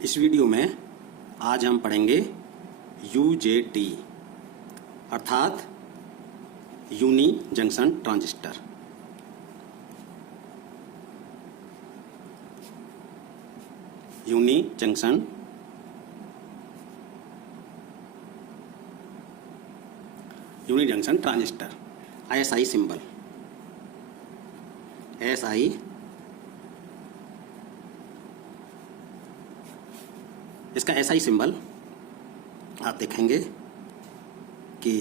इस वीडियो में आज हम पढ़ेंगे UJT अर्थात uni junction transistor. Uni junction transistor SI symbol, SI इसका SI सिंबल आप देखेंगे कि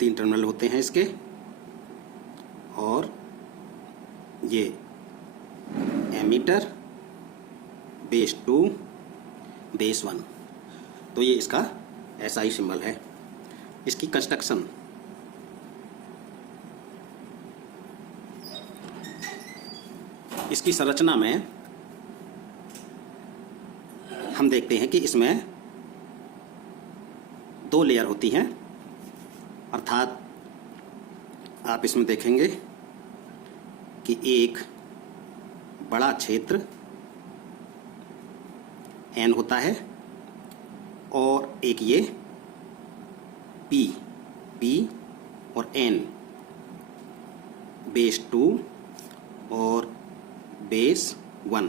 तीन टर्मिनल होते हैं इसके, और ये एमीटर, बेस 2, बेस 1। तो ये इसका SI सिंबल है। इसकी कंस्ट्रक्शन इसकी संरचना में हम देखते हैं कि इसमें दो लेयर होती हैं, अर्थात आप इसमें देखेंगे कि एक बड़ा क्षेत्र N होता है और एक ये P और N, बेस 2 और बेस 1,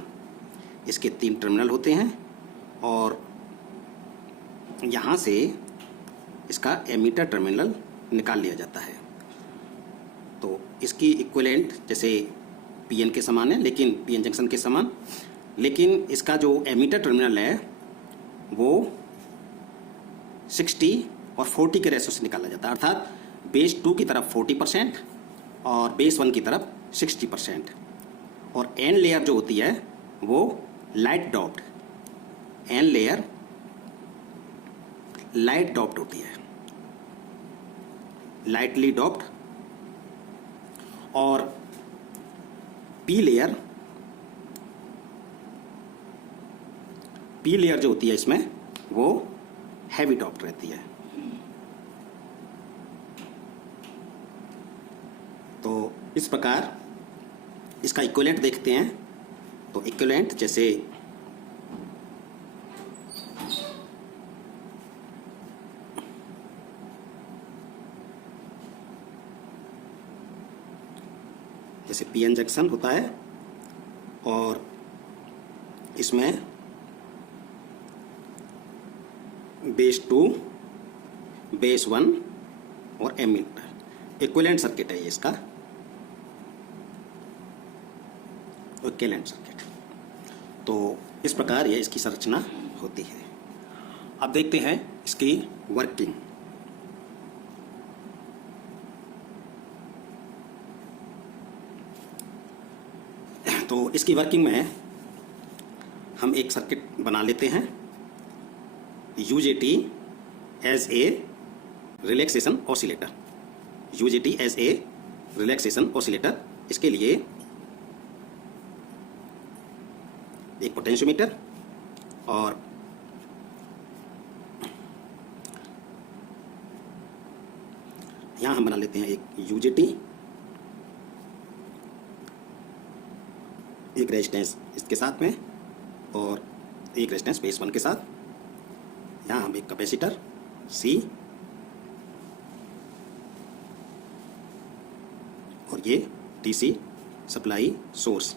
इसके तीन टर्मिनल होते हैं और यहाँ से इसका एमीटर टर्मिनल निकाल लिया जाता है। तो इसकी इक्विवेलेंट जैसे PN के समान है, लेकिन PN जंक्शन के समान, लेकिन इसका जो एमीटर टर्मिनल है वो 60 और 40 के रेशो से निकाला जाता है, अर्थात बेस 2 की तरफ 40% और बेस 1 की तरफ 60%। और N लेयर जो होती है वो light doped, N layer light doped होती है, लाइटली डॉप्ड। और P लेयर जो होती है इसमें वो हैवी डॉप्ड रहती है। तो इस प्रकार इसका इक्विवेलेंट देखते हैं। तो इक्विवेलेंट जैसे PN जंक्शन होता है और इसमें बेस 2, बेस 1 और एमीटर, इक्विवेलेंट सर्किट है ये इसका, इक्विवेलेंट सर्किट। तो इस प्रकार ये इसकी संरचना होती है। अब देखते हैं इसकी वर्किंग। तो इसकी वर्किंग में हम एक सर्किट बना लेते हैं, UJT as a relaxation oscillator. UJT as a relaxation oscillator, इसके लिए एक पोटेंशियोमीटर और यहाँ हम बना लेते हैं एक UJT, एक रेजिस्टेंस इसके साथ में और एक रेजिस्टेंस बेस 1 के साथ। यहाँ हम एक कैपेसिटर C और ये DC सप्लाई सोर्स,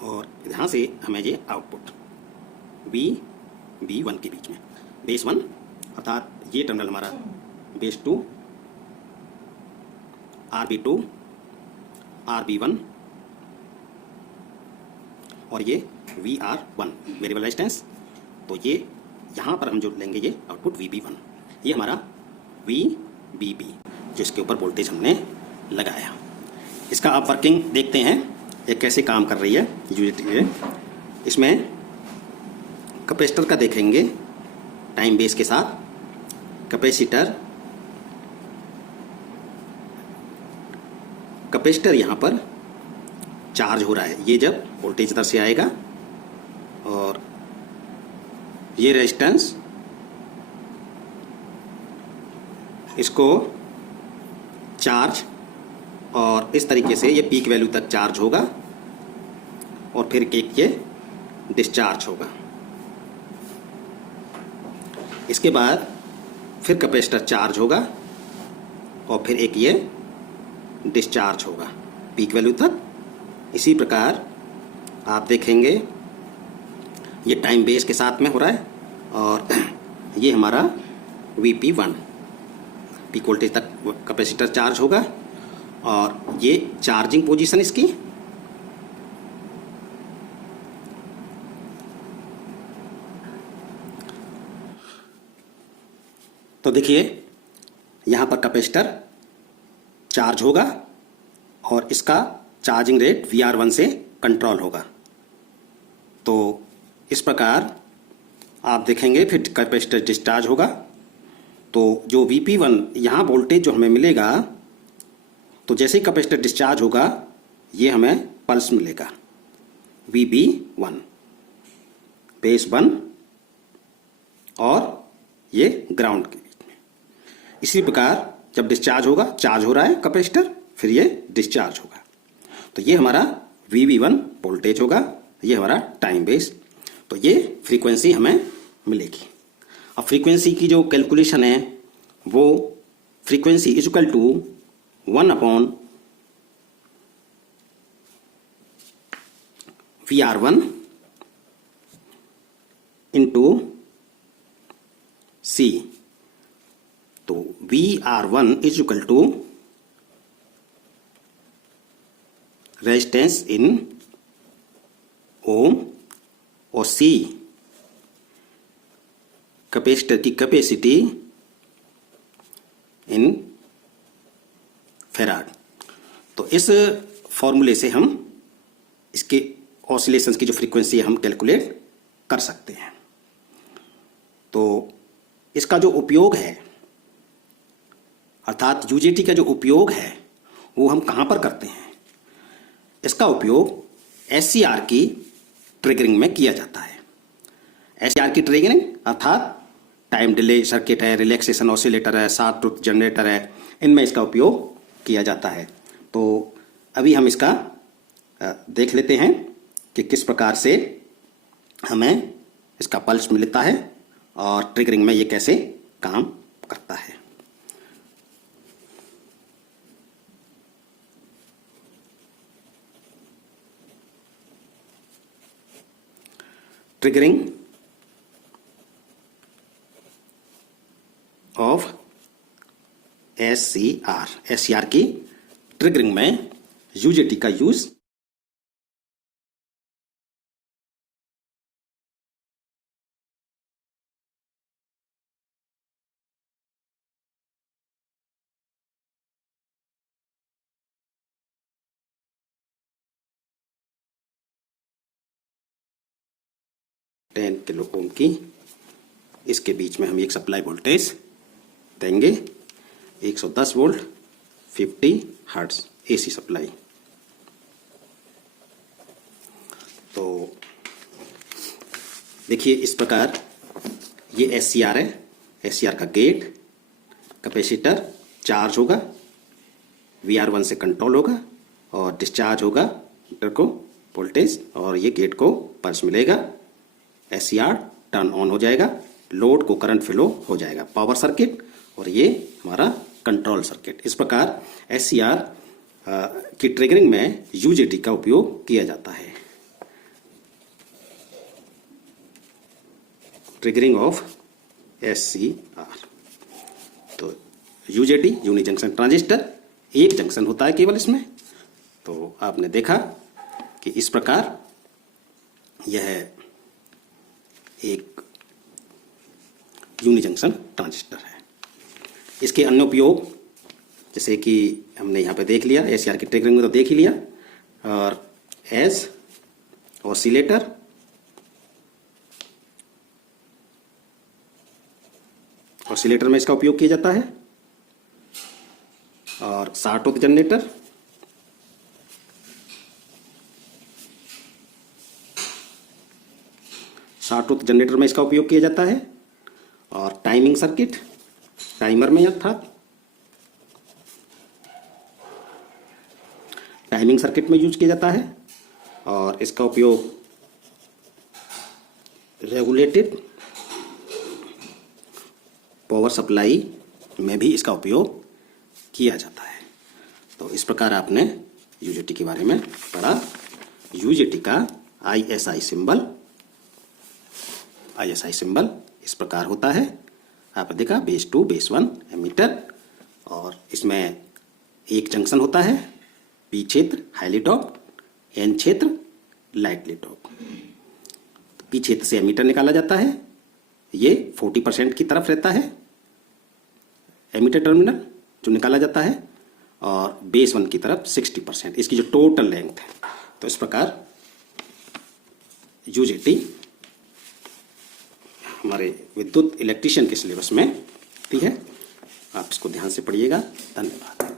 और यहाँ से हमें ये आउटपुट B1 के बीच में, बेस 1 अर्थात ये टर्मिनल हमारा बेस 2, RB2, RB1 और ये VR1 वेरिएबल रेजिस्टेंस। तो ये यहाँ पर हम जो लेंगे ये आउटपुट VB1, ये हमारा VBB जो इसके ऊपर वोल्टेज हमने लगाया। इसका आप वर्किंग देखते हैं ये कैसे काम कर रही है UJT। इसमें कैपेसिटर का देखेंगे टाइम बेस के साथ, कैपेसिटर यहाँ पर चार्ज हो रहा है। ये जब वोल्टेज इधर से आएगा और ये रेजिस्टेंस इसको चार्ज, और इस तरीके से ये पीक वैल्यू तक चार्ज होगा और फिर एक ये डिस्चार्ज होगा। इसके बाद फिर कैपेसिटर चार्ज होगा और फिर एक ये डिस्चार्ज होगा पीक वैल्यू तक। इसी प्रकार आप देखेंगे ये टाइम बेस के साथ में हो रहा है और ये हमारा VP1 पीक वोल्टेज तक कैपेसिटर चार्ज होगा और ये चार्जिंग पोजीशन इसकी। तो देखिए यहाँ पर कैपेसिटर चार्ज होगा और इसका चार्जिंग रेट VR1 से कंट्रोल होगा। तो इस प्रकार आप देखेंगे फिर कैपेसिटर डिस्चार्ज होगा। तो जो VP1 यहाँ वोल्टेज जो हमें मिलेगा, तो जैसे ही कैपेसिटर डिस्चार्ज होगा ये हमें पल्स मिलेगा VB1 बेस 1 और ये ग्राउंड के बीच में। इसी प्रकार जब डिस्चार्ज होगा, चार्ज हो रहा है कैपेसिटर, फिर ये डिस्चार्ज होगा। तो ये हमारा VB1 वोल्टेज होगा, ये हमारा टाइम बेस। तो ये फ्रीक्वेंसी हमें मिलेगी। अब फ्रीक्वेंसी की जो कैलकुलेशन है वो frequency is equal to 1 VR1 into C। तो VR1 is equal to resistance in ohm और C कैपेसिटर की कैपेसिटी इन फेराड। तो इस फॉर्मूले से हम इसके ऑसिलेशंस की जो फ्रीक्वेंसी है हम कैलकुलेट कर सकते हैं। तो इसका जो उपयोग है, अर्थात UJT का जो उपयोग है वो हम कहाँ पर करते हैं? इसका उपयोग SCR की ट्रिगरिंग में किया जाता है। SCR की ट्रिगरिंग अर्थात टाइम डिले सर्किट है, रिलैक्सेशन ऑसिलेटर है, शॉर्ट टूथ जनरेटर है, इनमें इसका उपयोग किया जाता है। तो अभी हम इसका देख लेते हैं कि किस प्रकार से हमें इसका पल्स मिलता है और ट्रिगरिंग में ये कैसे काम करता है। ट्रिगरिंग ऑफ SCR की ट्रिगरिंग में UJT का यूज किलो ओम की इसके बीच में हम एक सप्लाई वोल्टेज देंगे 110 वोल्ट 50 हर्ट्ज AC सप्लाई। तो देखिए इस प्रकार ये SCR है, SCR का गेट, कैपेसिटर चार्ज होगा, VR1 से कंट्रोल होगा और डिस्चार्ज होगा मीटर को वोल्टेज और ये गेट को पल्स मिलेगा। SCR टर्न ऑन हो जाएगा, लोड को करंट फ्लो हो जाएगा, पावर सर्किट, और ये हमारा कंट्रोल सर्किट। इस प्रकार SCR की ट्रिगरिंग में UJT का उपयोग किया जाता है। Triggering of SCR। तो UJT यूनि जंक्शन ट्रांजिस्टर, एक जंक्शन होता है केवल इसमें। तो आपने देखा कि इस प्रकार यह एक यूनि जंक्शन ट्रांजिस्टर है। इसके अन्य उपयोग जैसे कि हमने यहाँ पे देख लिया, SCR की ट्रिगरिंग में तो देख ही लिया, और एज ऑसिलेटर, ऑसिलेटर में इसका उपयोग किया जाता है, और short tooth generator, short tooth generator में इसका उपयोग किया जाता है, और टाइमिंग सर्किट, टाइमर में अर्थात, टाइमिंग सर्किट में यूज किया जाता है और इसका उपयोग रेगुलेटेड पावर सप्लाई में भी इसका उपयोग किया जाता है। तो इस प्रकार आपने यूजेटी के बारे में पढ़ा। यूजेटी का आईएसआई सिंबल इस प्रकार होता है। आपने देखा बेस 2 बेस 1 एमीटर, और इसमें एक जंक्शन होता है, पी क्षेत्र हाईली टॉप, एन क्षेत्र लाइटली टॉप। पी क्षेत्र से एमीटर निकाला जाता है, ये 40% की तरफ रहता है एमीटर टर्मिनल जो निकाला जाता है, और बेस 1 की तरफ 60% इसकी जो टोटल लेंथ है। तो इस प्रकार यूजेटी हमारे विद्युत इलेक्ट्रीशियन के सिलेबस में आती है। आप इसको ध्यान से पढ़िएगा। धन्यवाद।